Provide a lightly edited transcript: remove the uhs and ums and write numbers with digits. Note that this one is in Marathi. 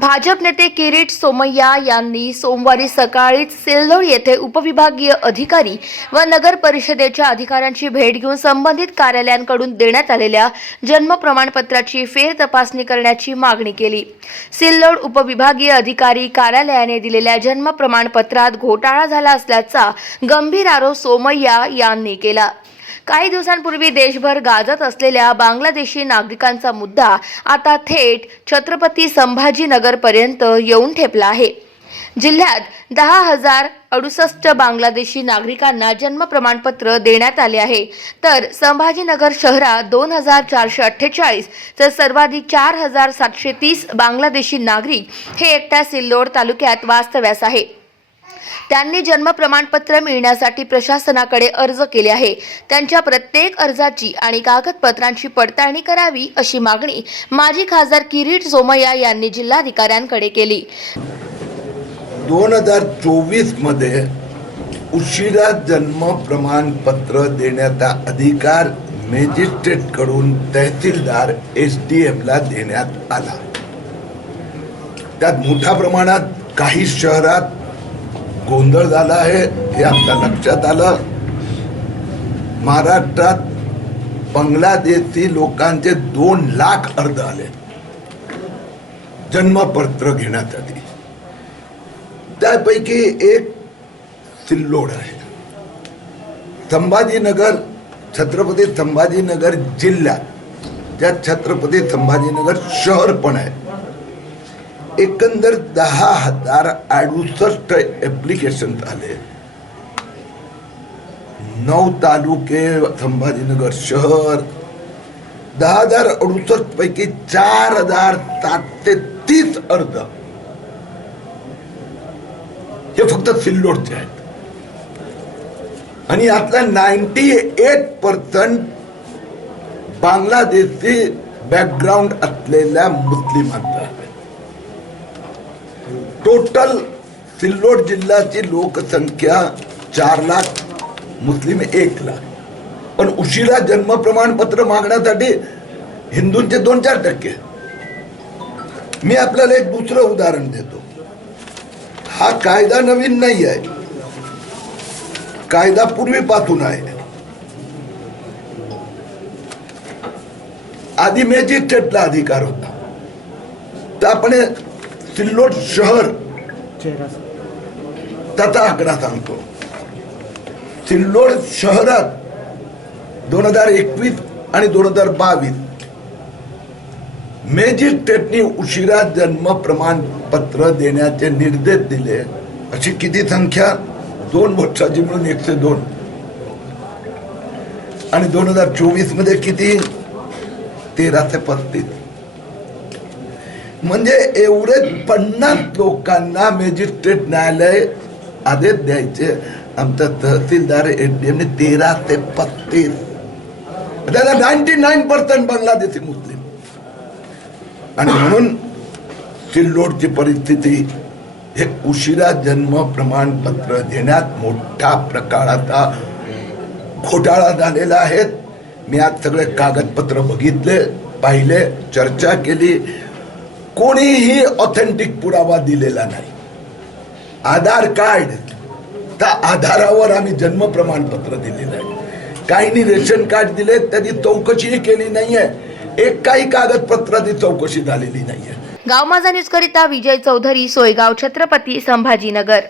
भाजप नेते किरीट सोमय्या यांनी सोमवारी सकाळीच सिल्लोड येथे उपविभागीय अधिकारी व नगर परिषदेच्या अधिकाऱ्यांची भेट घेऊन संबंधित कार्यालयांकडून देण्यात आलेल्या जन्म प्रमाणपत्राची फेर तपासणी करण्याची मागणी केली। सिल्लोड उपविभागीय अधिकारी कार्यालयाने दिलेल्या जन्म प्रमाणपत्रात घोटाळा झाला असल्याचा गंभीर आरोप सोमय्या यांनी केला। काही दिवसांपूर्वी देशभर गाजत असलेल्या बांगलादेशी नागरिकांचा मुद्दा आता थेट छत्रपती संभाजीनगरपर्यंत येऊन ठेपला आहे। जिल्ह्यात 10,068 बांगलादेशी नागरिकांना जन्म प्रमाणपत्र देण्यात आले आहे, तर संभाजीनगर शहरात 2,448 तर सर्वाधिक 4,730 बांगलादेशी नागरिक हे एकट्या सिल्लोड तालुक्यात वास्तव्यास आहे। त्यांनी जन्म प्रमाणपत्र मिळण्यासाठी प्रशासनाकडे अर्ज केले आहे। त्यांच्या प्रत्येक अर्जाची आणि कागदपत्रांची पडताळणी करावी अशी मागणी माजी खासदार किरीट सोमय्या यांनी जिल्हाधिकाऱ्यांकडे केली। 2024 मध्ये उशिरा जन्म प्रमाणपत्र देण्याचा अधिकार मॅजिस्ट्रेट कडून तहसीलदार SDM ला देण्यात आला। त्यात मोठ्या प्रमाणात काही शहरात गोंधळ झाला आहे हे आमच्या लक्षात आलं। महाराष्ट्रात बांगलादेशी लोकांचे 2 लाख अर्ज आले जन्मपत्र घेण्यासाठी, त्यापैकी एक सिल्लोड आहे। संभाजीनगर, छत्रपती संभाजीनगर जिल्ह्यात त्यात छत्रपती संभाजीनगर शहर पण आहे। एकंदर 10,068 ऍप्लिकेशन आले। 9 तालुके संभाजीनगर शहर, 10,068 पैकी 4,730 अर्ज हे फक्त सिल्लोडचे आहेत आणि यातला 98% बांगलादेशी बॅकग्राऊंड असलेल्या मुस्लिमांचा आहे। टोटल सिल्लोड जिल्ह्याची लोकसंख्या 4 लाख, मुस्लिम 1 लाख, पण उशिरा जन्म प्रमाणपत्र मागण्यासाठी हिंदूंचे 2-4%। मी आपल्याला एक दुसरं उदाहरण देतो। हा कायदा नवीन नाही आहे, कायदा पूर्वीपासून आहे। आधी मॅजिस्ट्रेटला अधिकार होता, तर आपण सिल्लोड शहर त्याचा आकडा सांगतो। सिल्लोड शहरात 2021 आणि 2022 मॅजिस्ट्रेटनी उशिरा जन्म प्रमाणपत्र देण्याचे निर्देश दिले। अशी किती संख्या? 2 वर्षाची मिळून 102। आणि 2024 मध्ये किती? 1335। म्हणजे एवढे 50 लोकांना मॅजिस्ट्रेट न्यायालय आदेश द्यायचे। आमचा तहसीलदार SDM ने 1335, त्याला 99% बांगलादेशी मुस्लिम। आणि म्हणून सिल्लोडची परिस्थिती हे उशिरा जन्म प्रमाणपत्र देण्यात मोठ्या प्रकाराचा घोटाळा झालेला आहे। मी आज सगळे कागदपत्र बघितले, पाहिले, चर्चा केली। कोणीही ऑथेंटिक पुरावा दिलेला नाही। आधार कार्ड, त्या आधारावर आम्ही जन्म प्रमाणपत्र दिलेलं आहे। काहींनी रेशन कार्ड दिले, त्याची चौकशीही केली नाहीये। एक काही कागदपत्राची चौकशी झालेली नाहीये। गाव माझा न्यूज करिता विजय चौधरी, सोयगाव, छत्रपती संभाजीनगर।